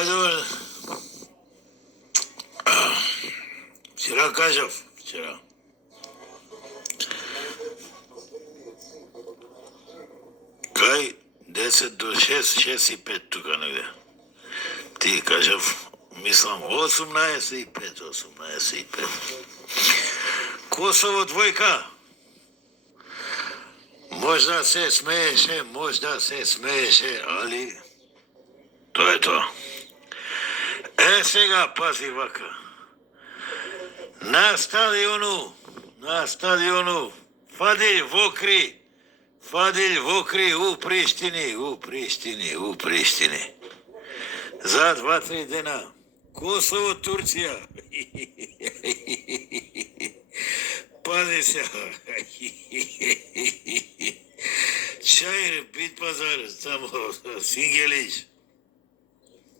Ајде, вчера кажав, вчера. Кај 10 до 6, 6 и 5 тука негде. Ти кажав, мислам 18 и 5, 18 и 5. Косово двојка. Можда се смееше, али тоа е тоа. Сега пази вака. На стадиону, Фадил Вокри у Приштини. За 2-3 дена. Косово, Турција. Пази се. Чаир, Битпазар, само Сингелич.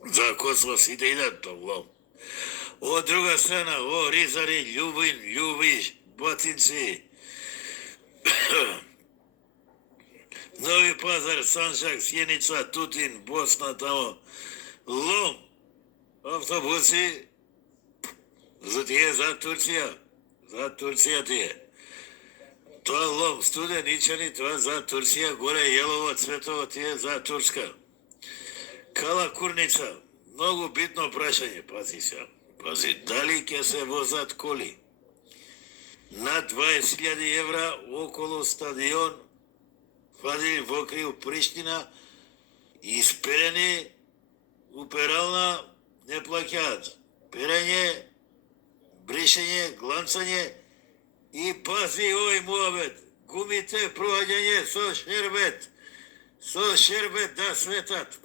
За Косово сите идат тоа. Од друга страна, Ризари, Љубиш, Батинци. Нови Пазар, Санжак, Сјеница, Тутин, Босна, тамо. Лом. Автобуси. За тие, за Турција. За Турција тие. Тоа Лом, Студеничани, тоа за Турција, горе Јелово, Цветово, тие за Турска. Кала Курница, многу битно прашање, пази се. Пази, дали ќе се возат коли? Над 20.000 евра околу стадион Фадил Вокри у Приштина, исперени у перална не плаќаат. Перење, бришење, гланцање и пази овој муабет. Гумите проаѓање со шербет да светат.